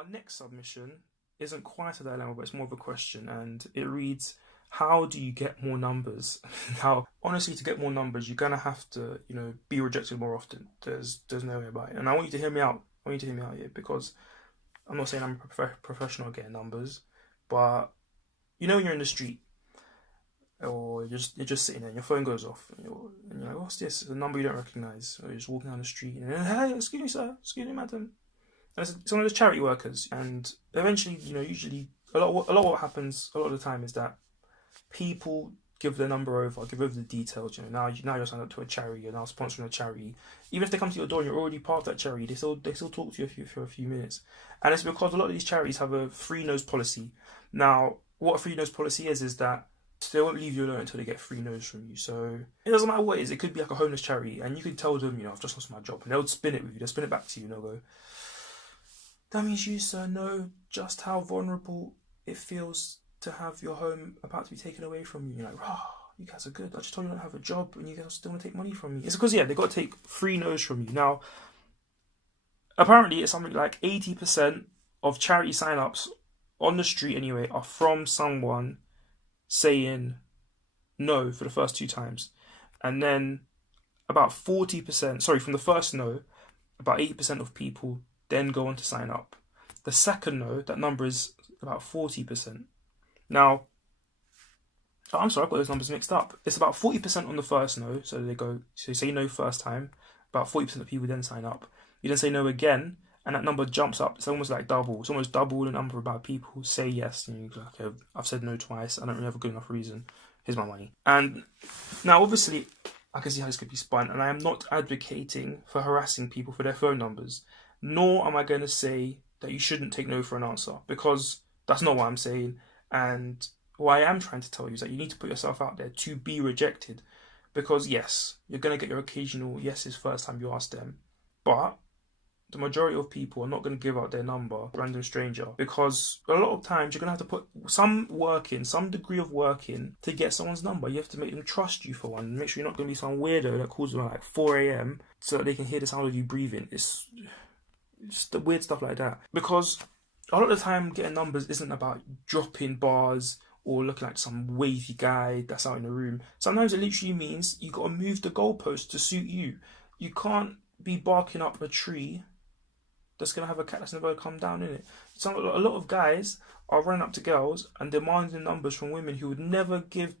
Our next submission isn't quite a dilemma, but it's more of a question, and it reads, how do you get more numbers? Now, honestly, to get more numbers, you're going to have to, be rejected more often. There's no way about it. And I want you to hear me out. I want you to hear me out here, because I'm not saying I'm a professional at getting numbers, but when you're in the street, or you're just sitting there and your phone goes off, and you're like, what's this? It's a number you don't recognise. Or you're just walking down the street and hey, excuse me, sir, excuse me, madam. And it's one of those charity workers. And eventually, usually a lot of what happens a lot of the time is that people give their number over, give over the details. Now you're signed up to a charity, you're now sponsoring a charity. Even if they come to your door and you're already part of that charity, they still talk to you for a few minutes. And it's because a lot of these charities have a free nose policy. Now, what a free nose policy is that they won't leave you alone until they get free nose from you. So it doesn't matter what it is. It could be like a homeless charity, and you can tell them, I've just lost my job, and they'll spin it with you. They'll spin it back to you, and they'll go, that means you, sir, know just how vulnerable it feels to have your home about to be taken away from you. You're like, you guys are good. I just told you I don't have a job, and you guys still want to take money from me. It's because, they got to take free nose from you. Now, apparently, it's something like 80% of charity sign-ups on the street anyway are from someone saying no for the first 2 times. And then about 40%, from the first no, about 80% of people then go on to sign up. The second no, that number is about 40%. Now, I'm sorry, I've got those numbers mixed up. It's about 40% on the first no, so you say no first time, about 40% of people then sign up. You then say no again, and that number jumps up. It's almost like double. It's almost double the number of people say yes. And you're like, okay, I've said no twice. I don't really have a good enough reason. Here's my money. And now, obviously, I can see how this could be spun. And I am not advocating for harassing people for their phone numbers. Nor am I going to say that you shouldn't take no for an answer. Because that's not what I'm saying. And what I am trying to tell you is that you need to put yourself out there to be rejected. Because, yes, you're going to get your occasional yeses first time you ask them. But the majority of people are not going to give out their number to a random stranger, because a lot of times you're going to have to put some work in, some degree of work in to get someone's number. You have to make them trust you for one. Make sure you're not going to be some weirdo that calls them at like 4 a.m. so that they can hear the sound of you breathing. It's just the weird stuff like that. Because a lot of the time getting numbers isn't about dropping bars or looking like some wavy guy that's out in the room. Sometimes it literally means you got to move the goalpost to suit you. You can't be barking up a tree that's going to have a cat that's never come down in it. So a lot of guys are running up to girls and demanding numbers from women who would never give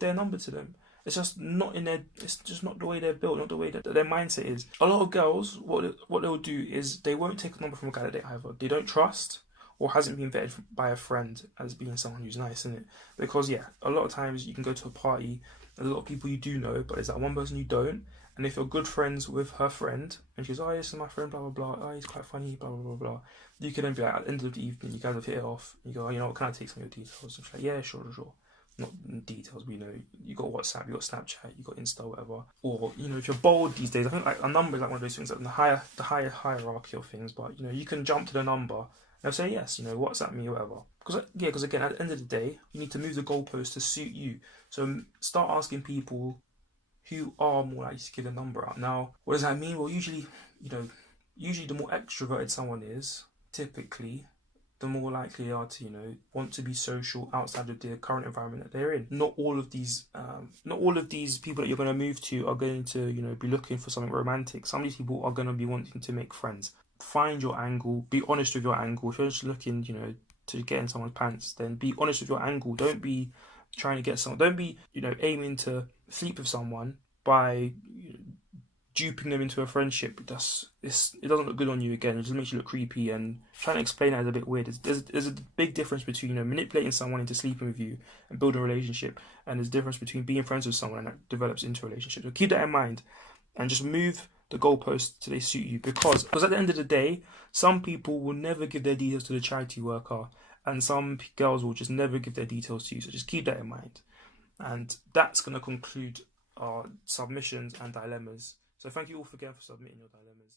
their number to them. It's just not in their. It's just not the way they're built, not the way that their mindset is. A lot of girls, what they'll do is they won't take a number from a guy that they either they don't trust or hasn't been vetted by a friend as being someone who's nice, isn't it? Because a lot of times you can go to a party, there's a lot of people you do know, but there's that one person you don't. And if you're good friends with her friend, and she goes, oh, this is my friend, blah, blah, blah, oh, he's quite funny, blah, blah, blah, blah, you can then be like, at the end of the evening, you guys have hit it off, and you go, oh, can I take some of your details? And she's like, yeah, sure. Not details, but you got WhatsApp, you got Snapchat, you got Insta, whatever. Or, if you're bold these days, I think like a number is like one of those things, like the higher hierarchy of things, but, you can jump to the number, and they'll say, yes, WhatsApp me, whatever. Because again, at the end of the day, you need to move the goalpost to suit you. So start asking people who are more likely to give a number out. Now, what does that mean? Well, usually the more extroverted someone is, typically, the more likely they are to, want to be social outside of the current environment that they're in. Not all of these people that you're going to move to are going to, be looking for something romantic. Some of these people are going to be wanting to make friends. Find your angle. Be honest with your angle. If you're just looking, to get in someone's pants, then be honest with your angle. Don't be trying to get someone. Don't be, aiming to sleep with someone by duping them into a friendship. It doesn't look good on you. Again, it just makes you look creepy, and trying to explain that is a bit weird. There's a big difference between manipulating someone into sleeping with you and building a relationship, and there's a difference between being friends with someone and that develops into a relationship. So keep that in mind, and just move the goalposts till they suit you, because at the end of the day, some people will never give their details to the charity worker, and some girls will just never give their details to you. So just keep that in mind. And that's going to conclude our submissions and dilemmas. So thank you all again for submitting your dilemmas.